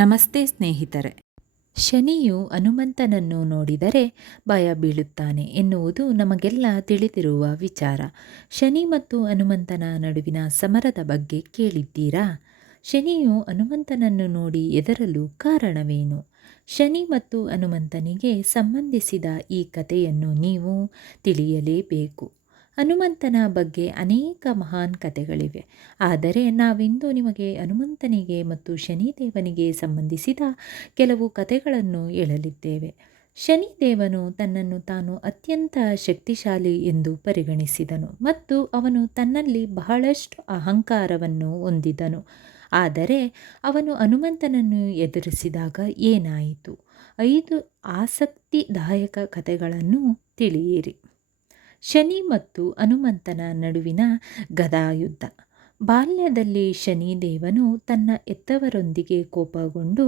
ನಮಸ್ತೆ ಸ್ನೇಹಿತರೆ. ಶನಿಯು ಹನುಮಂತನನ್ನು ನೋಡಿದರೆ ಭಯ ಬೀಳುತ್ತಾನೆ ಎನ್ನುವುದು ನಮಗೆಲ್ಲ ತಿಳಿದಿರುವ ವಿಚಾರ. ಶನಿ ಮತ್ತು ಹನುಮಂತನ ನಡುವಿನ ಸಮರದ ಬಗ್ಗೆ ಕೇಳಿದ್ದೀರಾ? ಶನಿಯು ಹನುಮಂತನನ್ನು ನೋಡಿ ಎದರಲು ಕಾರಣವೇನು? ಶನಿ ಮತ್ತು ಹನುಮಂತನಿಗೆ ಸಂಬಂಧಿಸಿದ ಈ ಕಥೆಯನ್ನು ನೀವು ತಿಳಿಯಲೇಬೇಕು. ಹನುಮಂತನ ಬಗ್ಗೆ ಅನೇಕ ಮಹಾನ್ ಕಥೆಗಳಿವೆ. ಆದರೆ ನಾವಿಂದು ನಿಮಗೆ ಹನುಮಂತನಿಗೆ ಮತ್ತು ಶನಿದೇವನಿಗೆ ಸಂಬಂಧಿಸಿದ ಕೆಲವು ಕಥೆಗಳನ್ನು ಹೇಳಲಿದ್ದೇವೆ. ಶನಿದೇವನು ತನ್ನನ್ನು ತಾನು ಅತ್ಯಂತ ಶಕ್ತಿಶಾಲಿ ಎಂದು ಪರಿಗಣಿಸಿದನು ಮತ್ತು ಅವನು ತನ್ನಲ್ಲಿ ಬಹಳಷ್ಟು ಅಹಂಕಾರವನ್ನು ಹೊಂದಿದನು. ಆದರೆ ಅವನು ಹನುಮಂತನನ್ನು ಎದುರಿಸಿದಾಗ ಏನಾಯಿತು? ಐದು ಆಸಕ್ತಿದಾಯಕ ಕಥೆಗಳನ್ನು ತಿಳಿಯಿರಿ. ಶನಿ ಮತ್ತು ಹನುಮಂತನ ನಡುವಿನ ಗದಾಯುದ್ಧ. ಬಾಲ್ಯದಲ್ಲಿ ಶನಿದೇವನು ತನ್ನ ಎತ್ತವರೊಂದಿಗೆ ಕೋಪಗೊಂಡು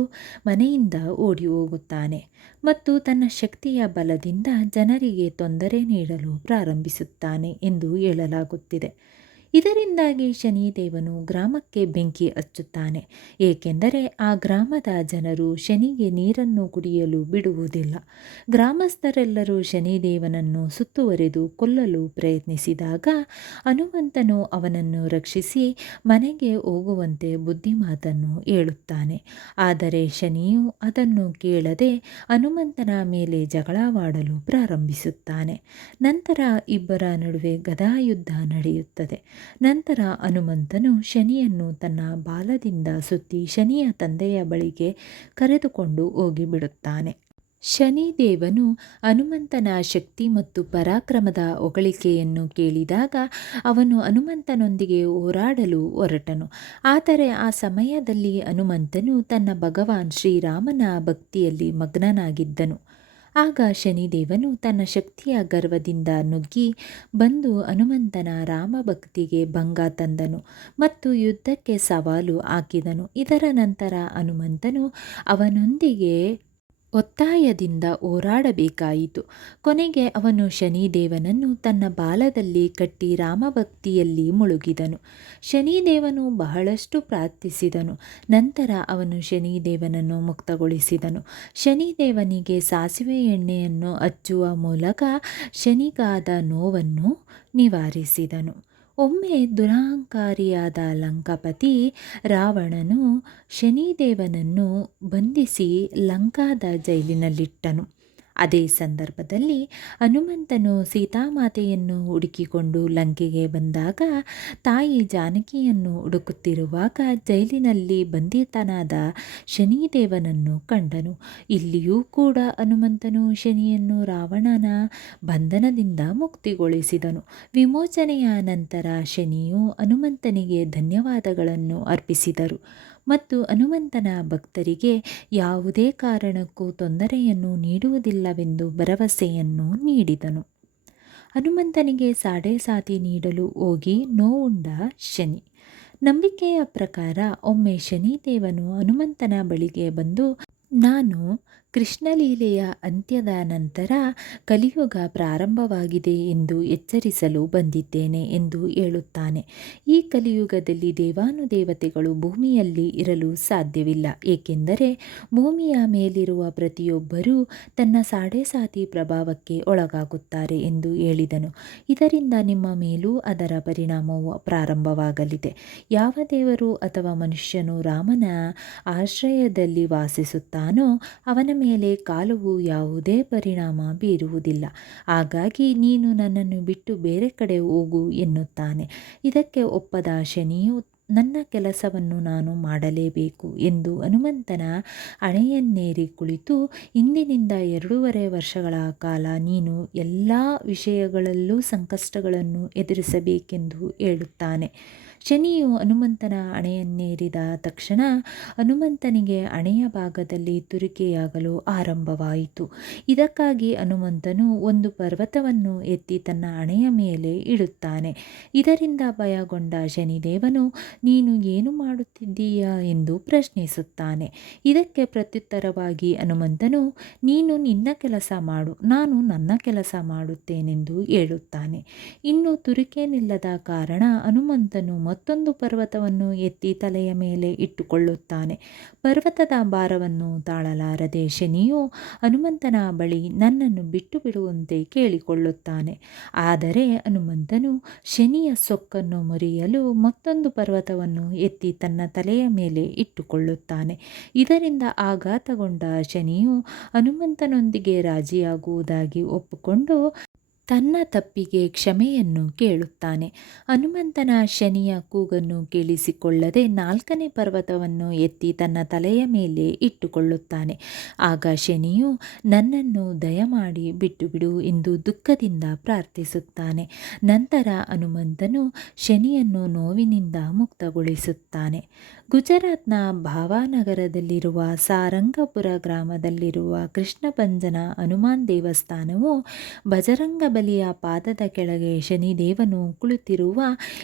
ಮನೆಯಿಂದ ಓಡಿ ಹೋಗುತ್ತಾನೆ ಮತ್ತು ತನ್ನ ಶಕ್ತಿಯ ಬಲದಿಂದ ಜನರಿಗೆ ತೊಂದರೆ ನೀಡಲು ಪ್ರಾರಂಭಿಸುತ್ತಾನೆ ಎಂದು ಹೇಳಲಾಗುತ್ತಿದೆ. ಇದರಿಂದಾಗಿ ಶನಿದೇವನು ಗ್ರಾಮಕ್ಕೆ ಬೆಂಕಿ ಹಚ್ಚುತ್ತಾನೆ. ಏಕೆಂದರೆ ಆ ಗ್ರಾಮದ ಜನರು ಶನಿಗೆ ನೀರನ್ನು ಕುಡಿಯಲು ಬಿಡುವುದಿಲ್ಲ. ಗ್ರಾಮಸ್ಥರೆಲ್ಲರೂ ಶನಿದೇವನನ್ನು ಸುತ್ತುವರೆದು ಕೊಲ್ಲಲು ಪ್ರಯತ್ನಿಸಿದಾಗ ಹನುಮಂತನು ಅವನನ್ನು ರಕ್ಷಿಸಿ ಮನೆಗೆ ಹೋಗುವಂತೆ ಬುದ್ಧಿಮಾತನ್ನು ಹೇಳುತ್ತಾನೆ. ಆದರೆ ಶನಿಯು ಅದನ್ನು ಕೇಳದೆ ಹನುಮಂತನ ಮೇಲೆ ಜಗಳವಾಡಲು ಪ್ರಾರಂಭಿಸುತ್ತಾನೆ. ನಂತರ ಇಬ್ಬರ ನಡುವೆ ಗದಾಯುದ್ಧ ನಡೆಯುತ್ತದೆ. ನಂತರ ಹನುಮಂತನು ಶನಿಯನ್ನು ತನ್ನ ಬಾಲದಿಂದ ಸುತ್ತಿ ಶನಿಯ ತಂದೆಯ ಬಳಿಗೆ ಕರೆದುಕೊಂಡು ಹೋಗಿಬಿಡುತ್ತಾನೆ ಶನಿದೇವನು ಹನುಮಂತನ ಶಕ್ತಿ ಮತ್ತು ಪರಾಕ್ರಮದ ಹೊಗಳಿಕೆಯನ್ನು ಕೇಳಿದಾಗ ಅವನು ಹನುಮಂತನೊಂದಿಗೆ ಹೋರಾಡಲು ಹೊರಟನು. ಆದರೆ ಆ ಸಮಯದಲ್ಲಿ ಹನುಮಂತನು ತನ್ನ ಭಗವಾನ್ ಶ್ರೀರಾಮನ ಭಕ್ತಿಯಲ್ಲಿ ಮಗ್ನನಾಗಿದ್ದನು. ಆಗ ಶನಿದೇವನು ತನ್ನ ಶಕ್ತಿಯ ಗರ್ವದಿಂದ ನುಗ್ಗಿ ಬಂದು ಹನುಮಂತನ ರಾಮಭಕ್ತಿಗೆ ಭಂಗ ತಂದನು ಮತ್ತು ಯುದ್ಧಕ್ಕೆ ಸವಾಲು ಹಾಕಿದನು. ಇದರ ನಂತರ ಹನುಮಂತನು ಅವನೊಂದಿಗೆ ಒತ್ತಾಯದಿಂದ ಹೋರಾಡಬೇಕಾಯಿತು. ಕೊನೆಗೆ ಅವನು ಶನಿದೇವನನ್ನು ತನ್ನ ಬಾಲದಲ್ಲಿ ಕಟ್ಟಿ ರಾಮಭಕ್ತಿಯಲ್ಲಿ ಮುಳುಗಿದನು. ಶನಿದೇವನು ಬಹಳಷ್ಟು ಪ್ರಾರ್ಥಿಸಿದನು. ನಂತರ ಅವನು ಶನಿದೇವನನ್ನು ಮುಕ್ತಗೊಳಿಸಿದನು. ಶನಿದೇವನಿಗೆ ಸಾಸಿವೆ ಎಣ್ಣೆಯನ್ನು ಹಚ್ಚುವ ಮೂಲಕ ಶನಿಗಾದ ನೋವನ್ನು ನಿವಾರಿಸಿದನು. ಒಮ್ಮೆ ದುರಹಂಕಾರಿಯಾದ ಲಂಕಾಪತಿ ರಾವಣನು ಶನಿದೇವನನ್ನು ಬಂಧಿಸಿ ಲಂಕಾದ ಜೈಲಿನಲ್ಲಿಟ್ಟನು. ಅದೇ ಸಂದರ್ಭದಲ್ಲಿ ಹನುಮಂತನು ಸೀತಾಮಾತೆಯನ್ನು ಹುಡುಕಿಕೊಂಡು ಲಂಕೆಗೆ ಬಂದಾಗ ತಾಯಿ ಜಾನಕಿಯನ್ನು ಹುಡುಕುತ್ತಿರುವಾಗ ಜೈಲಿನಲ್ಲಿ ಬಂಧಿತನಾದ ಶನಿದೇವನನ್ನು ಕಂಡನು. ಇಲ್ಲಿಯೂ ಕೂಡ ಹನುಮಂತನು ಶನಿಯನ್ನು ರಾವಣನ ಬಂಧನದಿಂದ ಮುಕ್ತಿಗೊಳಿಸಿದನು. ವಿಮೋಚನೆಯ ನಂತರ ಶನಿಯು ಹನುಮಂತನಿಗೆ ಧನ್ಯವಾದಗಳನ್ನು ಅರ್ಪಿಸಿದರು. ಮತ್ತು ಹನುಮಂತನ ಭಕ್ತರಿಗೆ ಯಾವುದೇ ಕಾರಣಕ್ಕೂ ತೊಂದರೆಯನ್ನು ನೀಡುವುದಿಲ್ಲವೆಂದು ಭರವಸೆಯನ್ನು ನೀಡಿದನು. ಹನುಮಂತನಿಗೆ ಸಾಡೆ ಸಾತಿ ನೀಡಲು ಹೋಗಿ ನೋವುಂಡ ಶನಿ. ನಂಬಿಕೆಯ ಪ್ರಕಾರ ಒಮ್ಮೆ ಶನಿದೇವನು ಹನುಮಂತನ ಬಳಿಗೆ ಬಂದು, ನಾನು ಕೃಷ್ಣಲೀಲೆಯ ಅಂತ್ಯದ ನಂತರ ಕಲಿಯುಗ ಪ್ರಾರಂಭವಾಗಿದೆ ಎಂದು ಎಚ್ಚರಿಸಲು ಬಂದಿದ್ದೇನೆ ಎಂದು ಹೇಳುತ್ತಾನೆ. ಈ ಕಲಿಯುಗದಲ್ಲಿ ದೇವಾನುದೇವತೆಗಳು ಭೂಮಿಯಲ್ಲಿ ಇರಲು ಸಾಧ್ಯವಿಲ್ಲ. ಏಕೆಂದರೆ ಭೂಮಿಯ ಮೇಲಿರುವ ಪ್ರತಿಯೊಬ್ಬರೂ ತನ್ನ ಸಾಡೆಸಾತಿ ಪ್ರಭಾವಕ್ಕೆ ಒಳಗಾಗುತ್ತಾರೆ ಎಂದು ಹೇಳಿದನು. ಇದರಿಂದ ನಿಮ್ಮ ಮೇಲೂ ಅದರ ಪರಿಣಾಮವು ಪ್ರಾರಂಭವಾಗಲಿದೆ. ಯಾವ ದೇವರು ಅಥವಾ ಮನುಷ್ಯನು ರಾಮನ ಆಶ್ರಯದಲ್ಲಿ ವಾಸಿಸುತ್ತಾನೋ ಅವನ ಮೇಲೆ ಕಾಲವು ಯಾವುದೇ ಪರಿಣಾಮ ಬೀರುವುದಿಲ್ಲ. ಹಾಗಾಗಿ ನೀನು ನನ್ನನ್ನು ಬಿಟ್ಟು ಬೇರೆ ಕಡೆ ಹೋಗು ಎನ್ನುತ್ತಾನೆ. ಇದಕ್ಕೆ ಒಪ್ಪದ ಶನಿಯು, ನನ್ನ ಕೆಲಸವನ್ನು ನಾನು ಮಾಡಲೇಬೇಕು ಎಂದು ಹನುಮಂತನ ಹಣೆಯನ್ನೇರಿ ಕುಳಿತು, ಇಂದಿನಿಂದ ಎರಡೂವರೆ ವರ್ಷಗಳ ಕಾಲ ನೀನು ಎಲ್ಲ ವಿಷಯಗಳಲ್ಲೂ ಸಂಕಷ್ಟಗಳನ್ನು ಎದುರಿಸಬೇಕೆಂದು ಹೇಳುತ್ತಾನೆ. ಶನಿಯು ಹನುಮಂತನ ಅಣೆಯನ್ನೇರಿದ ತಕ್ಷಣ ಹನುಮಂತನಿಗೆ ಅಣೆಯ ಭಾಗದಲ್ಲಿ ತುರಿಕೆಯಾಗಲು ಆರಂಭವಾಯಿತು. ಇದಕ್ಕಾಗಿ ಹನುಮಂತನು ಒಂದು ಪರ್ವತವನ್ನು ಎತ್ತಿ ತನ್ನ ಹಣೆಯ ಮೇಲೆ ಇಡುತ್ತಾನೆ. ಇದರಿಂದ ಭಯಗೊಂಡ ಶನಿದೇವನು, ನೀನು ಏನು ಮಾಡುತ್ತಿದ್ದೀಯಾ? ಎಂದು ಪ್ರಶ್ನಿಸುತ್ತಾನೆ. ಇದಕ್ಕೆ ಪ್ರತ್ಯುತ್ತರವಾಗಿ ಹನುಮಂತನು, ನೀನು ನಿನ್ನ ಕೆಲಸ ಮಾಡು, ನಾನು ನನ್ನ ಕೆಲಸ ಮಾಡುತ್ತೇನೆಂದು ಹೇಳುತ್ತಾನೆ. ಇನ್ನು ತುರಿಕೆನಿಲ್ಲದ ಕಾರಣ ಹನುಮಂತನು ಮತ್ತೊಂದು ಪರ್ವತವನ್ನು ಎತ್ತಿ ತಲೆಯ ಮೇಲೆ ಇಟ್ಟುಕೊಳ್ಳುತ್ತಾನೆ. ಪರ್ವತದ ಭಾರವನ್ನು ತಾಳಲಾರದೆ ಶನಿಯು ಹನುಮಂತನ ಬಳಿ ನನ್ನನ್ನು ಬಿಟ್ಟು ಬಿಡುವಂತೆ ಕೇಳಿಕೊಳ್ಳುತ್ತಾನೆ. ಆದರೆ ಹನುಮಂತನು ಶನಿಯ ಸೊಕ್ಕನ್ನು ಮುರಿಯಲು ಮತ್ತೊಂದು ಪರ್ವತವನ್ನು ಎತ್ತಿ ತನ್ನ ತಲೆಯ ಮೇಲೆ ಇಟ್ಟುಕೊಳ್ಳುತ್ತಾನೆ. ಇದರಿಂದ ಆಘಾತಗೊಂಡ ಶನಿಯು ಹನುಮಂತನೊಂದಿಗೆ ರಾಜಿಯಾಗುವುದಾಗಿ ಒಪ್ಪಿಕೊಂಡು ತನ್ನ ತಪ್ಪಿಗೆ ಕ್ಷಮೆಯನ್ನು ಕೇಳುತ್ತಾನೆ. ಹನುಮಂತನ ಶನಿಯ ಕೂಗನ್ನು ಕೇಳಿಸಿಕೊಳ್ಳದೆ ನಾಲ್ಕನೇ ಪರ್ವತವನ್ನು ಎತ್ತಿ ತನ್ನ ತಲೆಯ ಮೇಲೆ ಇಟ್ಟುಕೊಳ್ಳುತ್ತಾನೆ. ಆಗ ಶನಿಯು, ನನ್ನನ್ನು ದಯಮಾಡಿ ಬಿಟ್ಟು ಬಿಡು ಎಂದು ದುಃಖದಿಂದ ಪ್ರಾರ್ಥಿಸುತ್ತಾನೆ. ನಂತರ ಹನುಮಂತನು ಶನಿಯನ್ನು ನೋವಿನಿಂದ ಮುಕ್ತಗೊಳಿಸುತ್ತಾನೆ. ಗುಜರಾತ್ನ ಭಾವಾನಗರದಲ್ಲಿರುವ ಸಾರಂಗಪುರ ಗ್ರಾಮದಲ್ಲಿರುವ ಕೃಷ್ಣಪಂಜನ ಹನುಮಾನ್ ದೇವಸ್ಥಾನವು ಬಜರಂಗ ಬಲಿಯ ಪಾದದ ಕೆಳಗೆ ಶನಿದೇವನು ಕುಳಿತಿರುವ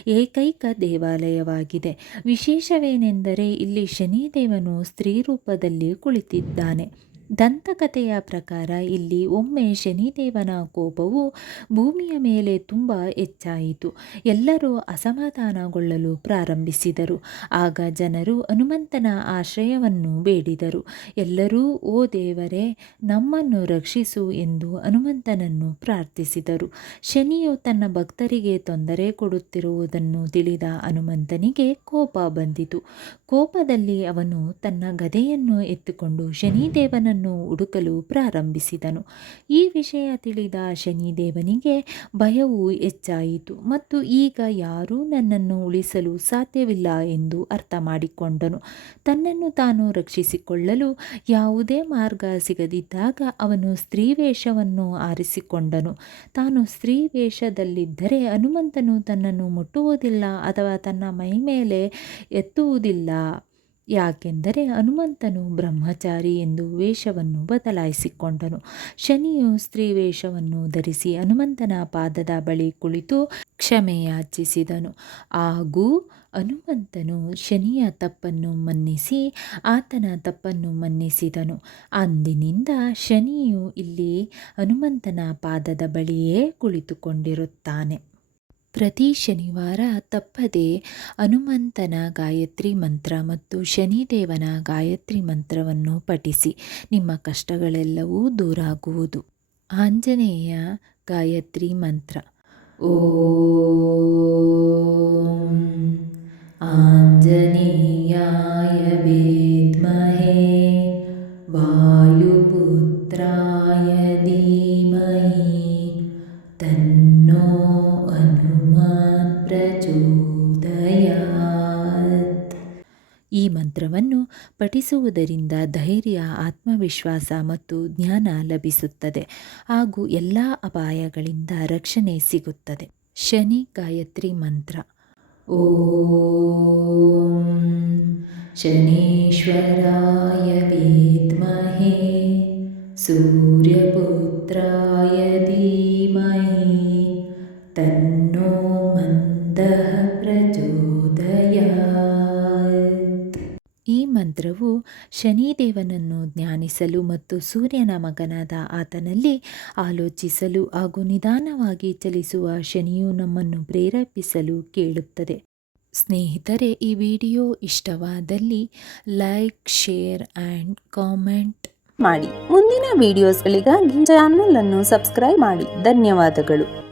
ಏಕೈಕ ದೇವಾಲಯವಾಗಿದೆ. ವಿಶೇಷವೇನೆಂದರೆ ಇಲ್ಲಿ ಶನಿದೇವನು ಸ್ತ್ರೀ ರೂಪದಲ್ಲಿ ಕುಳಿತಿದ್ದಾನೆ. ದಂತಕಥೆಯ ಪ್ರಕಾರ ಇಲ್ಲಿ ಒಮ್ಮೆ ಶನಿದೇವನ ಕೋಪವು ಭೂಮಿಯ ಮೇಲೆ ತುಂಬ ಹೆಚ್ಚಾಯಿತು. ಎಲ್ಲರೂ ಅಸಮಾಧಾನಗೊಳ್ಳಲು ಪ್ರಾರಂಭಿಸಿದರು. ಆಗ ಜನರು ಹನುಮಂತನ ಆಶ್ರಯವನ್ನು ಬೇಡಿದರು. ಎಲ್ಲರೂ, ಓ ದೇವರೇ, ನಮ್ಮನ್ನು ರಕ್ಷಿಸು ಎಂದು ಹನುಮಂತನನ್ನು ಪ್ರಾರ್ಥಿಸಿದರು. ಶನಿಯು ತನ್ನ ಭಕ್ತರಿಗೆ ತೊಂದರೆ ಕೊಡುತ್ತಿರುವುದನ್ನು ತಿಳಿದ ಹನುಮಂತನಿಗೆ ಕೋಪ ಬಂದಿತು. ಕೋಪದಲ್ಲಿ ಅವನು ತನ್ನ ಗದೆಯನ್ನು ಎತ್ತಿಕೊಂಡು ಶನಿದೇವನನ್ನು ಹುಡುಕಲು ಪ್ರಾರಂಭಿಸಿದನು. ಈ ವಿಷಯ ತಿಳಿದ ಶನಿದೇವನಿಗೆ ಭಯವು ಹೆಚ್ಚಾಯಿತು ಮತ್ತು ಈಗ ಯಾರೂ ನನ್ನನ್ನು ಉಳಿಸಲು ಸಾಧ್ಯವಿಲ್ಲ ಎಂದು ಅರ್ಥ ಮಾಡಿಕೊಂಡನು ತನ್ನನ್ನು ತಾನು ರಕ್ಷಿಸಿಕೊಳ್ಳಲು ಯಾವುದೇ ಮಾರ್ಗ ಸಿಗದಿದ್ದಾಗ ಅವನು ಸ್ತ್ರೀ ವೇಷವನ್ನು ಆರಿಸಿಕೊಂಡನು. ತಾನು ಸ್ತ್ರೀ ವೇಷದಲ್ಲಿದ್ದರೆ ಹನುಮಂತನು ತನ್ನನ್ನು ಮುಟ್ಟುವುದಿಲ್ಲ ಅಥವಾ ತನ್ನ ಮೈ ಮೇಲೆ ಎತ್ತುವುದಿಲ್ಲ. ಯಾಕೆಂದರೆ ಹನುಮಂತನು ಬ್ರಹ್ಮಚಾರಿ ಎಂದು ವೇಷವನ್ನು ಬದಲಾಯಿಸಿಕೊಂಡನು. ಶನಿಯು ಸ್ತ್ರೀ ವೇಷವನ್ನು ಧರಿಸಿ ಹನುಮಂತನ ಪಾದದ ಬಳಿ ಕುಳಿತು ಕ್ಷಮೆಯಾಚಿಸಿದನು ಹಾಗೂ ಹನುಮಂತನು ಶನಿಯ ತಪ್ಪನ್ನು ಮನ್ನಿಸಿ ಆತನ ತಪ್ಪನ್ನು ಮನ್ನಿಸಿದನು. ಅಂದಿನಿಂದ ಶನಿಯು ಇಲ್ಲಿ ಹನುಮಂತನ ಪಾದದ ಬಳಿಯೇ ಕುಳಿತುಕೊಂಡಿರುತ್ತಾನೆ. ಪ್ರತಿ ಶನಿವಾರ ತಪ್ಪದೆ ಹನುಮಂತನ ಗಾಯತ್ರಿ ಮಂತ್ರ ಮತ್ತು ಶನಿದೇವನ ಗಾಯತ್ರಿ ಮಂತ್ರವನ್ನು ಪಠಿಸಿ. ನಿಮ್ಮ ಕಷ್ಟಗಳೆಲ್ಲವೂ ದೂರಾಗುವುದು. ಆಂಜನೇಯ ಗಾಯತ್ರಿ ಮಂತ್ರ. ಓಂ ಆಂಜನೇಯಾಯ ವಿದ್ಮಹೇ ಪ್ರಚೋದಯಾತ್. ಈ ಮಂತ್ರವನ್ನು ಪಠಿಸುವುದರಿಂದ ಧೈರ್ಯ, ಆತ್ಮವಿಶ್ವಾಸ ಮತ್ತು ಜ್ಞಾನ ಲಭಿಸುತ್ತದೆ. ಹಾಗೂ ಎಲ್ಲ ಅಪಾಯಗಳಿಂದ ರಕ್ಷಣೆ ಸಿಗುತ್ತದೆ. ಶನಿ ಗಾಯತ್ರಿ ಮಂತ್ರ. ಓಂ ಶನೀಶ್ವರಾಯ ವಿದ್ಮಹೇ ಸೂರ್ಯಪುತ್ರಾಯ ಧೀಮಹಿ ಮಂತ್ರವು ಶನಿದೇವನನ್ನು ಜ್ಞಾನಿಸಲು ಮತ್ತು ಸೂರ್ಯನ ಮಗನಾದ ಆತನಲ್ಲಿ ಆಲೋಚಿಸಲು ಹಾಗೂ ನಿಧಾನವಾಗಿ ಚಲಿಸುವ ಶನಿಯು ನಮ್ಮನ್ನು ಪ್ರೇರೇಪಿಸಲು ಕೇಳುತ್ತದೆ. ಸ್ನೇಹಿತರೆ, ಈ ವಿಡಿಯೋ ಇಷ್ಟವಾದಲ್ಲಿ ಲೈಕ್, ಶೇರ್ ಆ್ಯಂಡ್ ಕಾಮೆಂಟ್ ಮಾಡಿ. ಮುಂದಿನ ವಿಡಿಯೋಸ್ಗಳಿಗಾಗಿ ಚಾನಲನ್ನು ಸಬ್ಸ್ಕ್ರೈಬ್ ಮಾಡಿ. ಧನ್ಯವಾದಗಳು.